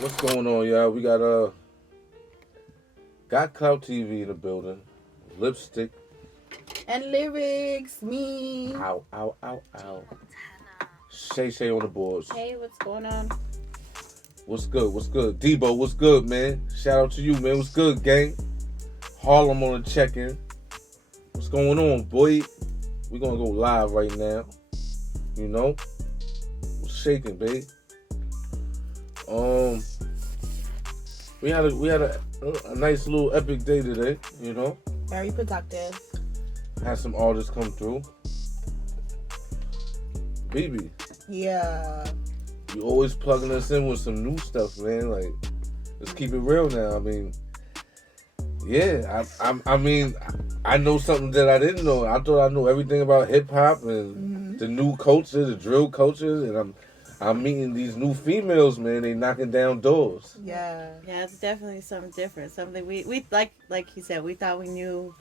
What's going on, y'all? We got Cloud TV in the building. Lipstick. And lyrics, me. Ow, ow, ow, ow. Shay Shay on the boards. Hey, what's going on? What's good? What's good? Debo, what's good, man? Shout out to you, man. What's good, gang? Harlem on the check-in. What's going on, boy? We're gonna go live right now. You know? What's shaking, babe? We had a nice little epic day today, you know? Very productive. Had some artists come through. BB, Yeah. you always plugging us in with some new stuff, man. Like, let's keep it real now. I mean, yeah, I mean, I know something that I didn't know. I thought I knew everything about hip hop and the new culture, the drill culture, and I'm meeting these new females, man. They knocking down doors. Yeah. Yeah, it's definitely something different. Something we like he said, we thought we knew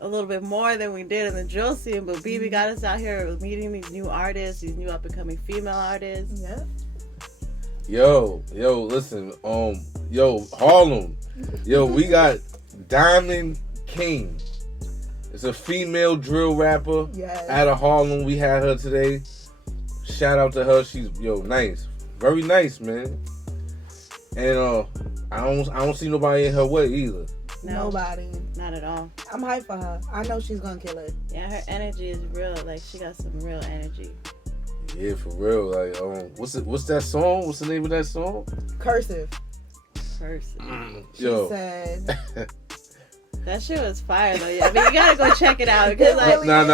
a little bit more than we did in the drill scene, but BB got us out here meeting these new artists, these new up and coming female artists. Yeah. Yo, listen, Harlem, we got Diamond King. It's a female drill rapper. Yes. Out of Harlem, we had her today. Shout out to her. She's nice, very nice, man. And I don't see nobody in her way either. No, Nobody. not at all. I'm hyped for her. I know she's gonna kill it. Yeah, her energy is real. Like, she got some real energy. Yeah, for real. Like, what's that song? What's the name of that song? Cursive. Person. She Yo, said. That shit was fire though. Yeah, I mean, you gotta go check it out because like really no.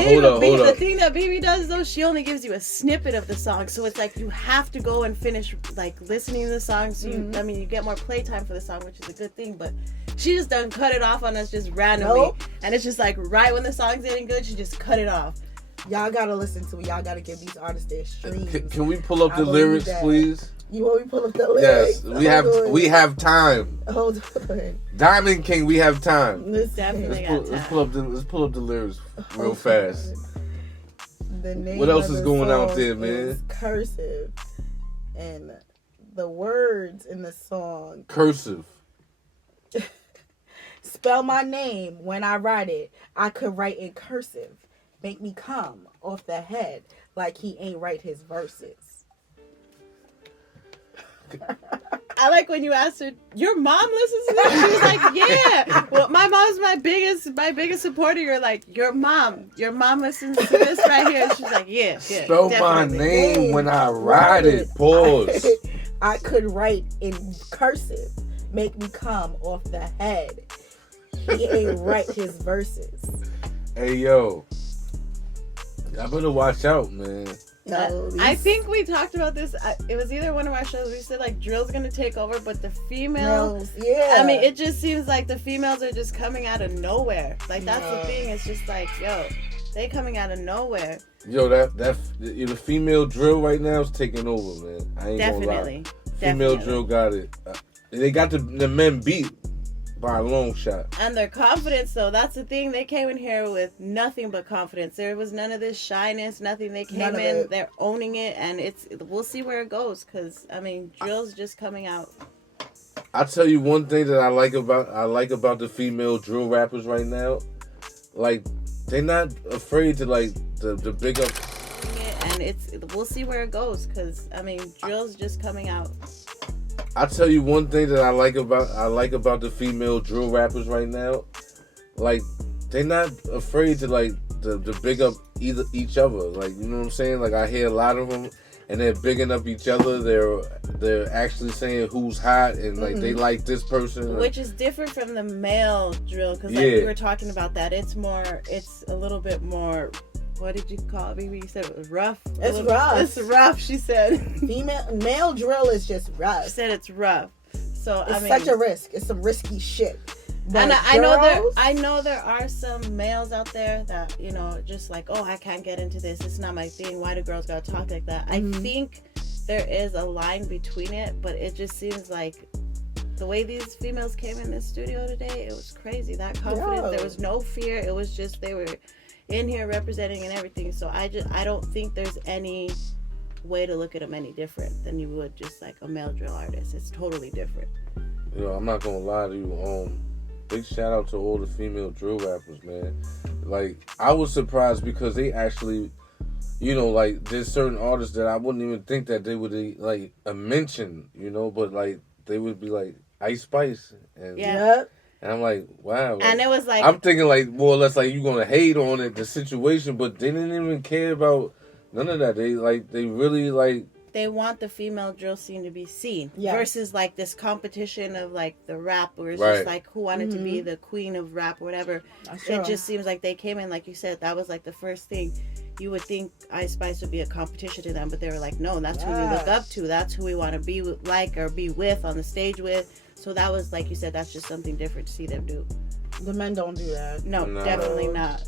thing Hold The up. thing that BB does though, she only gives you a snippet of the song, so it's like you have to go and finish like listening to the song. So I mean, you get more playtime for the song, which is a good thing. But she just done cut it off on us just randomly, Nope. and it's just like right when the song's getting good, she just cut it off. Y'all gotta listen to it. Y'all gotta give these artists their streams. Can we pull up I the believe lyrics, that. please? You want me to pull up the Yes, lyrics? we have time. Hold on. Diamond King, we have time. Listen. Definitely. Let's pull up the lyrics real fast. The name What else of is the going out song there, man? is Cursive. And the words in the song: Cursive. spell my name when I write it. I could write in cursive. Make me come off the head like he ain't write his verses. I like when you asked her, "Your mom listens to this?" She was like, "Yeah." Well, my mom's my biggest supporter. You're like, your mom listens to this right here. She's like, "Yeah, yeah." Spell definitely. my name when I write it. Pause. I could write in cursive. Make me come off the head. He ain't write his verses. Hey yo, y'all better watch out, man. No, I think we talked about this. It was either one of our shows. We said like drill's gonna take over, but the female. Yeah. I mean, it just seems like the females are just coming out of nowhere. Like that's the thing. It's just like, yo, they coming out of nowhere. Yo, the female drill right now is taking over, man. I ain't gonna Definitely. lie. Female drill got it. They got the men beat by a long shot. And their confidence, though, that's the thing. They came in here with nothing but confidence. There was none of this shyness, nothing. They came in, they're owning it, and we'll see where it goes. Because I mean, drill's just coming out. I tell you one thing that I like about the female drill rappers right now, like they're not afraid to like the big up. And we'll see where it goes. Because I mean, drill's just coming out. I tell you one thing that I like about the female drill rappers right now, like they're not afraid to like the big up each other. Like, you know what I'm saying? Like I hear a lot of them, and they're bigging up each other. They're actually saying who's hot and like they like this person, which is different from the male drill. Because like we were talking about that, it's a little bit more. What did you call it? Maybe you said it was rough. It's rough. It's rough, she said. Male drill is just rough. She said it's rough. So it's I mean, such a risk. It's some risky shit. But and I know there are some males out there that, you know, just like, oh, I can't get into this. It's not my thing. Why do girls gotta talk like that? I think there is a line between it, but it just seems like the way these females came in this studio today, it was crazy. That confidence, there was no fear. It was just they were in here representing and everything. So I don't think there's any way to look at them any different than you would just like a male drill artist. It's totally different. Yo, I'm not gonna lie to you. Big shout out to all the female drill rappers, man. Like, I was surprised because they actually, you know, like, there's certain artists that I wouldn't even think that they would, like, a mention, you know, but, like, they would be, like, Ice Spice. And, Yep. and I'm like, wow. Like, And it was like, I'm thinking, like, more or less, like, you're going to hate on it, the situation, but they didn't even care about none of that. They really, like, they want the female drill scene to be seen versus like this competition of like the rap where it's just like who wanted to be the queen of rap or whatever. It just seems like they came in, like you said, that was like the first thing. You would think Ice Spice would be a competition to them, but they were like, no, that's who we look up to. That's who we want to be like or be with on the stage with. So that was, like you said, that's just something different to see them do. The men don't do that. No, definitely not.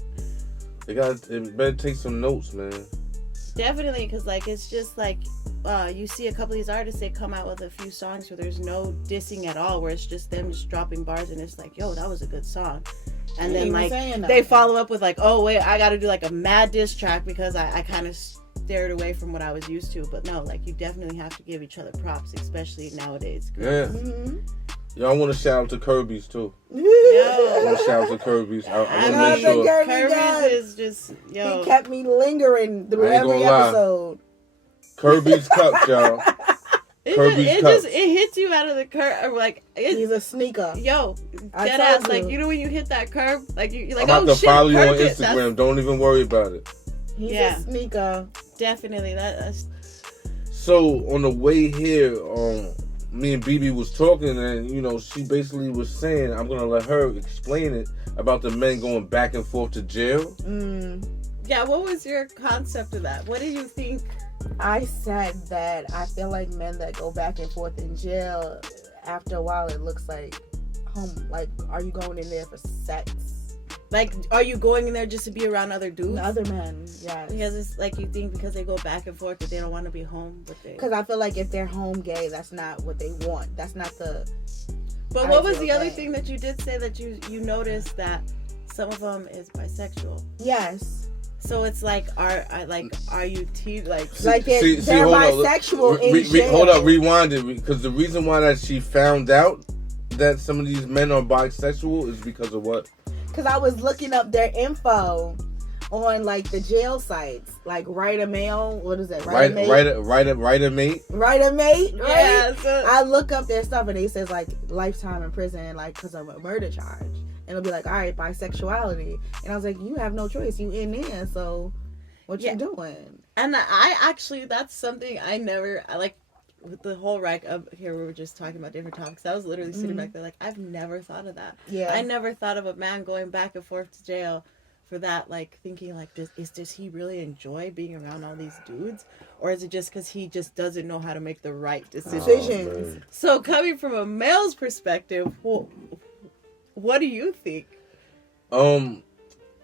They better take some notes, man. Definitely, because like it's just like you see a couple of these artists, they come out with a few songs where there's no dissing at all, where it's just them just dropping bars and it's like, yo, that was a good song. And then like they follow up with like, oh wait, I gotta do like a mad diss track because I kind of stared away from what I was used to. But no, like you definitely have to give each other props, especially nowadays. Yeah. Yo, I want to shout out to Kirby's too. Yo. I want to shout out to Kirby's. I want to make sure. Kirby's is just, yo. He kept me lingering through every episode. Kirby's cups, y'all. It hits you out of the curb. Like he's a sneaker. Yo, dead ass. Like, you know when you hit that curb, like you're like, I'm about to follow you on Instagram. Don't even worry about it. He's a sneaker. Definitely. That's. So on the way here, me and BB was talking, and you know, she basically was saying, I'm gonna let her explain it about the men going back and forth to jail. Yeah, what was your concept of that? What do you think? I said that I feel like men that go back and forth in jail, after a while it looks like home. Like, are you going in there for sex? Like, are you going in there just to be around other dudes? Other men, yes. Because it's like you think because they go back and forth that they don't want to be home with it. Because I feel like if they're home gay, that's not what they want. That's not the... But what was the other thing that you did say that you noticed that some of them is bisexual? Yes. So it's like, are you they're bisexual in jail. Hold up, rewind it, because the reason why that she found out that some of these men are bisexual is because of what? Because I was looking up their info on like the jail sites, like Write a Mail. What is that? Write a Mate. Write a Mate. Right? Yeah. So I look up their stuff and it says like lifetime in prison, like because of a murder charge. And it'll be like, all right, bisexuality. And I was like, you have no choice. You in there, so what you doing? And I actually, that's something I like. With the whole rack up here, we were just talking about different topics. I was literally sitting back there like, I've never thought of that. Yeah. I never thought of a man going back and forth to jail for that, like thinking like, does he really enjoy being around all these dudes? Or is it just because he just doesn't know how to make the right decisions? So coming from a male's perspective, what do you think? I'm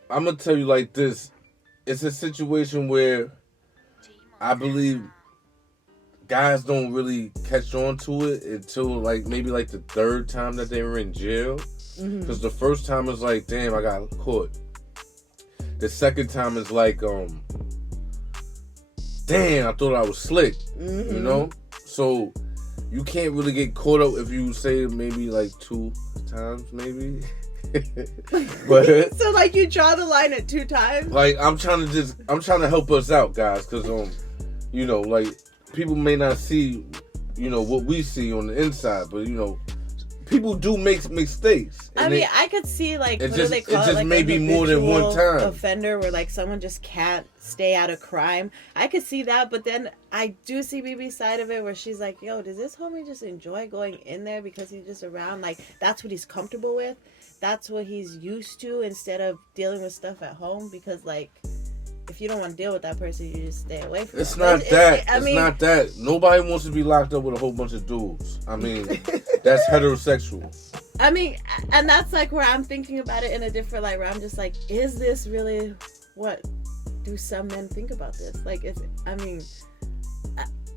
gonna tell you like this. It's a situation where I believe guys don't really catch on to it until like maybe like the third time that they were in jail. Because the first time is like, damn, I got caught. The second time is like, damn, I thought I was slick. You know? So you can't really get caught up if you say maybe like 2 times, maybe. But so like you draw the line at 2 times. Like I'm trying to help us out, guys, because you know, like people may not see, you know, what we see on the inside, but you know, people do make mistakes. I mean, I could see like what do they call it? Like maybe more than one time. Offender, where like someone just can't stay out of crime. I could see that, but then I do see BB's side of it, where she's like, "Yo, does this homie just enjoy going in there because he's just around? Like that's what he's comfortable with. That's what he's used to, instead of dealing with stuff at home. Because like, if you don't want to deal with that person, you just stay away from. It's not that. It's not that. Nobody wants to be locked up with a whole bunch of dudes. I mean, that's heterosexual. I mean, and that's like where I'm thinking about it in a different light, where I'm just like, is this really what do some men think about this? Like, I mean,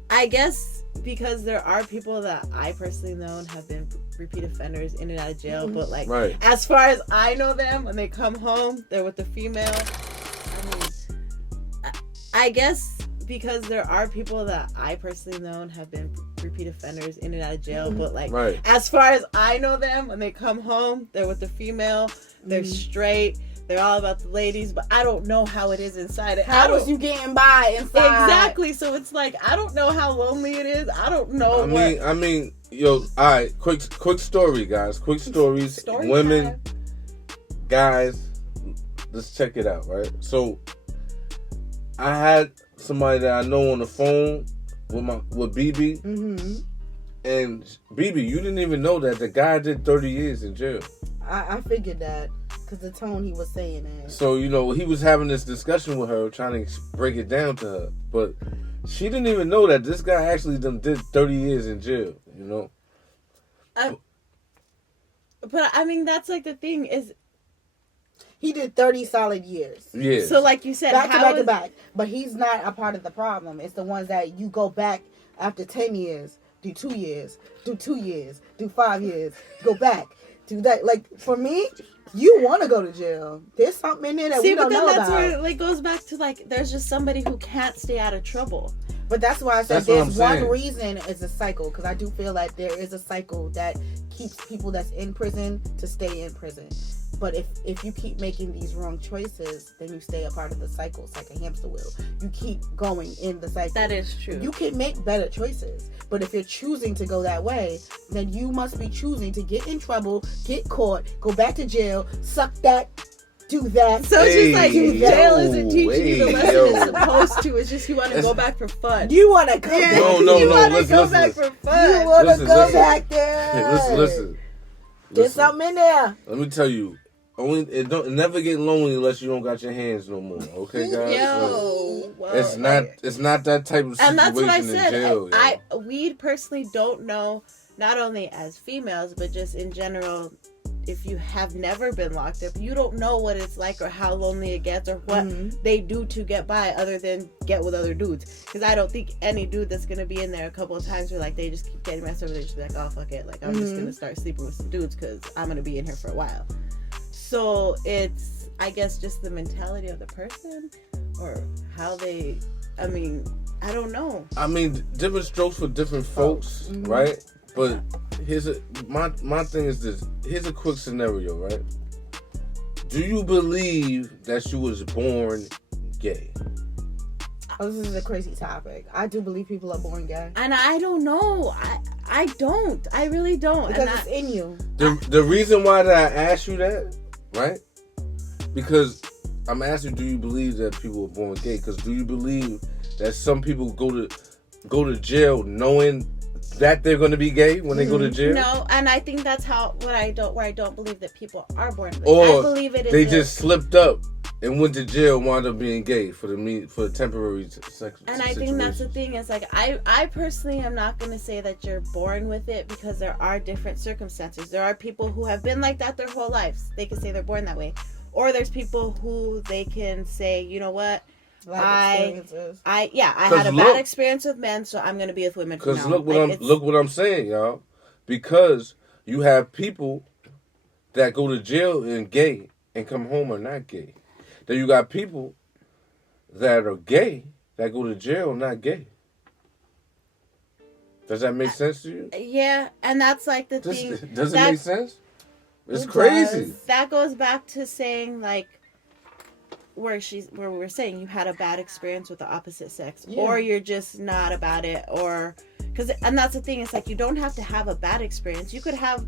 I guess because there are people that I personally know have been repeat offenders in and out of jail, but like, as far as I know them, when they come home, they're with the female. I mean, I guess because there are people that I personally know have been repeat offenders in and out of jail, but like Right. as far as I know them, when they come home, they're with the female, they're straight, they're all about the ladies, but I don't know how it is inside. How was you getting by inside? Exactly. So it's like I don't know how lonely it is. I don't know. I mean, yo, all right. Quick story, guys. Quick stories. Story Women, time. guys. Let's check it out, right? So, I had somebody that I know on the phone with BB, and BB, you didn't even know that the guy did 30 years in jail. I figured that because the tone he was saying it. So, you know, he was having this discussion with her, trying to break it down to her. But she didn't even know that this guy actually did 30 years in jail, you know? But, I mean, that's like the thing is... He did 30 solid years. Yeah. So, like you said, back to back. But he's not a part of the problem. It's the ones that you go back after 10 years, do 2 years, do 2 years, do 5 years, go back. Do that. Like, for me, you want to go to jail. There's something in there that we don't know about. See, but then that's where it like, goes back to, like, there's just somebody who can't stay out of trouble. But that's why I said That's what there's I'm one saying. reason it's a cycle. Because I do feel like there is a cycle that keeps people that's in prison to stay in prison. But if you keep making these wrong choices, then you stay a part of the cycle. It's like a hamster wheel. You keep going in the cycle. That is true. You can make better choices. But if you're choosing to go that way, then you must be choosing to get in trouble, get caught, go back to jail, suck that, do that. So it's just like Hey, jail yo, isn't teaching you the hey, lesson yo. it's supposed to. It's just you want to go back for fun. You want to go Yeah, back. No, you want to listen, go listen. back for You fun. want to Listen, go listen. back there. Hey, listen. There's something in there. Let me tell you. It never get lonely unless you don't got your hands no more. Okay, guys? Yo, whoa. It's not that type of situation And that's what I said. in jail. We personally don't know, not only as females, but just in general, if you have never been locked up, you don't know what it's like or how lonely it gets or what they do to get by other than get with other dudes. Because I don't think any dude that's going to be in there a couple of times where like they just keep getting messed up, they just be like, oh, fuck it. Like, I'm just going to start sleeping with some dudes because I'm going to be in here for a while. So it's, I guess, just the mentality of the person or how they, I mean, I don't know. I mean, different strokes for different folks, right? But my thing is this. Here's a quick scenario, right? Do you believe that you was born gay? Oh, this is a crazy topic. I do believe people are born gay. And I don't know. I don't. I really don't. Because and it's in you. The reason why that I asked you that, right? Because I'm asking, do you believe that people are born gay? Because do you believe that some people go to jail knowing that they're going to be gay when they go to jail? No, and I think that's where I don't believe that people are born gay. Or I believe it is they just slipped up and went to jail and wound up being gay for the temporary sex. And I think that's the thing is like I personally am not going to say that you're born with it because there are different circumstances. There are people who have been like that their whole lives. They can say they're born that way. Or there's people who they can say, you know what? I had a bad experience with men, so I'm going to be with women from now. Because look what I'm saying, y'all. Because you have people that go to jail and gay and come home are not gay. Then you got people that are gay that go to jail and not gay. Does that make sense to you? Yeah, and that's like the thing. Does it make sense? It's crazy. That goes back to saying like where we're saying you had a bad experience with the opposite sex, or you're just not about it, or and that's the thing. It's like you don't have to have a bad experience. You could have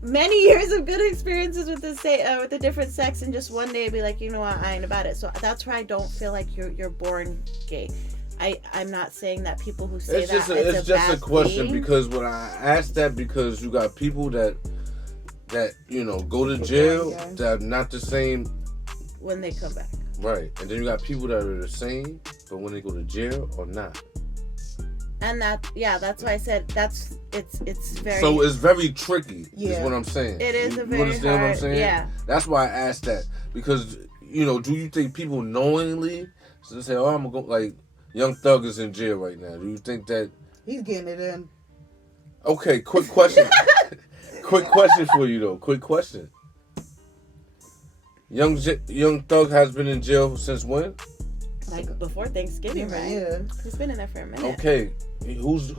many years of good experiences with the different sex, and just one day be like, you know what, I ain't about it. So that's why I don't feel like you're born gay. I'm not saying that people who say it's just a question thing. Because when I asked that, because you got people that you know go to jail that are not the same when they come back, right? And then you got people that are the same, but when they go to jail or not. And that's why I said it's very. So it's very tricky. Is what I'm saying. It is you a very understand hard, what I'm saying? Yeah. That's why I asked that, because you know, do you think people knowingly say, "Oh, I'm gonna go," like Young Thug is in jail right now? Do you think that he's getting it in? Okay, quick question. Quick question for you though. Quick question. Young Thug has been in jail since when? like before Thanksgiving, right? Yeah. He's been in there for a minute. Okay, who's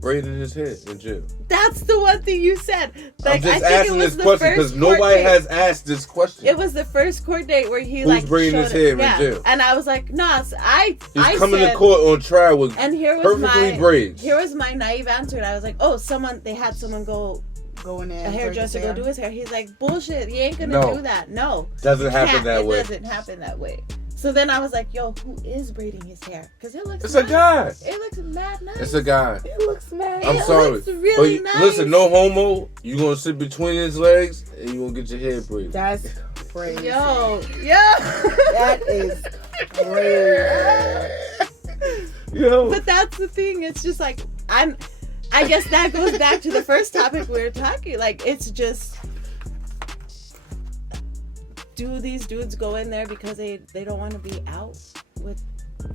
braiding his hair in jail? That's the one thing you said. Like, I'm just I think asking it was this the question first because court nobody date. has asked this question. It was the first court date where he Who's like braiding his showed hair it. in Yeah. jail? And I was like, no, He's coming to court on trial with And here was perfectly my braids. Here was my naive answer, and I was like, oh, they had someone go Going in. a hairdresser go do his hair. He's like, bullshit, you ain't gonna No. do that. No, Doesn't happen can't. that way. It doesn't happen that way. So then I was like, yo, who is braiding his hair? Because it looks It's a nice. guy. It looks mad nice. It's a guy. It looks mad. I'm It sorry. looks really but nice. listen, no homo. You gonna sit between his legs and you gonna get your hair braided. That's crazy. Yo. That is crazy. Yo. But that's the thing. It's just like, I guess that goes back to the first topic we were talking. Like, it's just, do these dudes go in there because they don't want to be out with?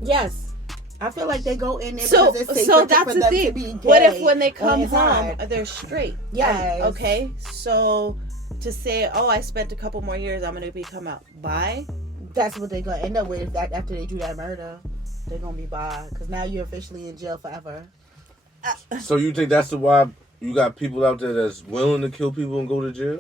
Yes. I feel like they go in there So because it's safer so for that's the them to thing. be What if gay when they on come the home inside. they're straight? Yes. Okay. So to say, oh, I spent a couple more years, I'm gonna become out bi. That's what they're gonna end up with after they do that murder. They're gonna be bi because now you're officially in jail forever. So you think that's why you got people out there that's willing to kill people and go to jail?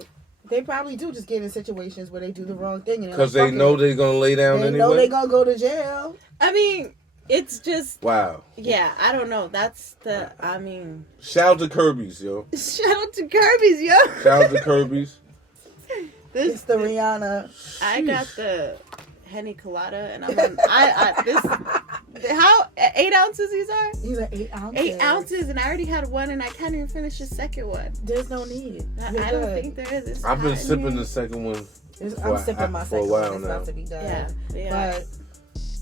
They probably do just get in situations where they do the wrong thing. Because they know they're gonna lay down they anyway. know they're gonna go to jail. I mean, it's just, Wow. yeah, I don't know. That's the, I mean, Shout out to Kirby's, yo. shout out to Kirby's, yo. Shout out to Kirby's. It's the Rihanna. I got the Henny Colada, and I'm on, how 8 ounces these are? He's like 8 ounces. 8 ounces, and I already had one, and I can't even finish the second one. There's no need. I You're don't good. think there is. It's I've been hot in sipping here. the second one. I'm sipping my for a second while one. It's now. about to be done. Yeah. But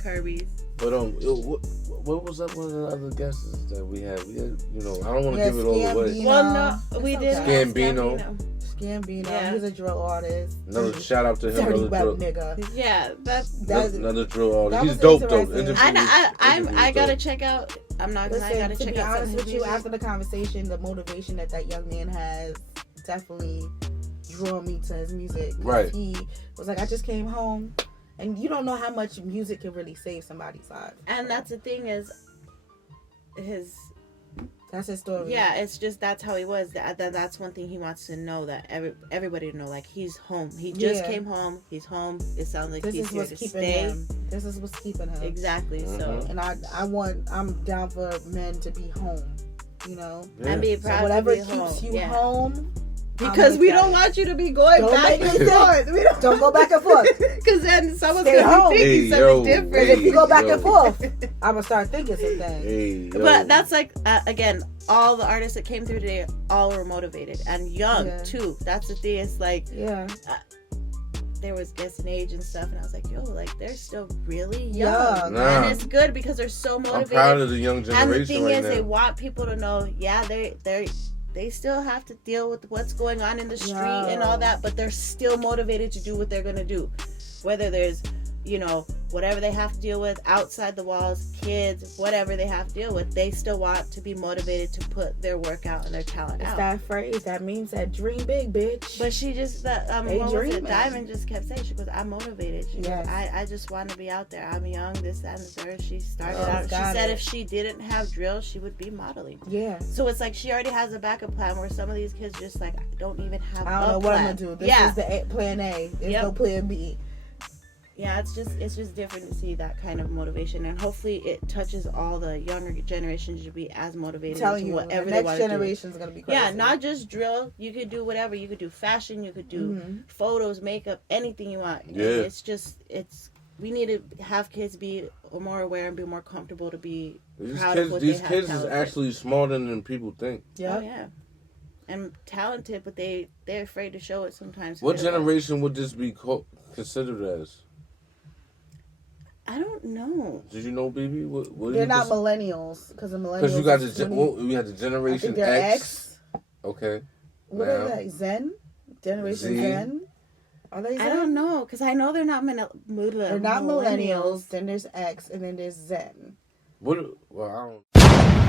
Kirby's. But what was up with the other guests that we had? We had, I don't want to Yeah, give it all away. Scambino. Well, no, we It's did. okay. Scambino. Scambino, Yeah. he's a drill artist. Another shout out to him. Dirty Another web drill, nigga. Yeah, that's. another drill that artist. He's was dope though. interesting. I gotta check out. I'm not gonna. I Listen, gotta to check be out some honest of with his you, music. after the conversation, the motivation that young man has definitely drew me to his music. 'Cause Right. He was like, I just came home, and you don't know how much music can really save somebody's life. And that's the thing is, That's his story. yeah, it's just that's how he was. That's one thing he wants to know, that everybody to know. Like, he's home. He just Yeah. came home. He's home. It sounds like This he's is here what's to keeping stay. him. This is what's keeping him. Exactly. So And I'm down for men to be home. Yeah. and be So proud whatever to be keeps home. you Yeah. home. Because I'm we with don't that. want you to be going Don't back make and me forth. We Don't go back and forth. Because then someone's Stay gonna home. be thinking Hey, something yo, different. Because if you go back Yo. and forth, I'm gonna start thinking some things. Hey, yo. But that's like, again, all the artists that came through today, all were motivated and young Yeah. too. That's the thing. It's like, Yeah. there was guessing age and stuff, and I was like, yo, like, they're still really young. Young. Nah. And it's good because they're so I'm motivated. proud of the young And generation the thing right is, now. they want people to know, yeah, they still have to deal with what's going on in the street and all that, but they're still motivated to do what they're gonna do. Whether there's, whatever they have to deal with outside the walls, kids, whatever they have to deal with, they still want to be motivated to put their work out and their talent It's out. that phrase that means that dream big, bitch. But she just, They what was it? dreaming. Diamond just kept saying, she goes, I'm motivated. She Yes. goes, I just want to be out there. I'm young, this, that, and the third. She started Oh, out, she got said it. if she didn't have drill, she would be modeling. Yeah. So it's like she already has a backup plan where some of these kids just like don't even have I don't a know what plan. I'm gonna do. This Yeah. is the plan A. There's Yep. no plan B. Yeah, it's just different to see that kind of motivation, and hopefully it touches all the younger generations to be as motivated I'm telling into you, whatever the they next want to do. generation is gonna be crazy. Yeah, not just drill. You could do whatever. You could do fashion. You could do Mhm. photos, makeup, anything you want. Yeah. And we need to have kids be more aware and be more comfortable to be These proud of kids, what these they have kids is talent actually smarter than people think. Yeah. Oh yeah, and talented, but they're afraid to show it sometimes. What They don't want- generation would this be considered as? I don't know. Did you know, BB? What They're not millennials because the millennials. Because you got is the 20 we had the I generation think they're X. Okay. What Now. are they? Zen? Generation Z. Zen? Are they Zen? I don't know, because I know they're not They're not millennials. Then there's X, and then there's Zen. What? Well, I don't.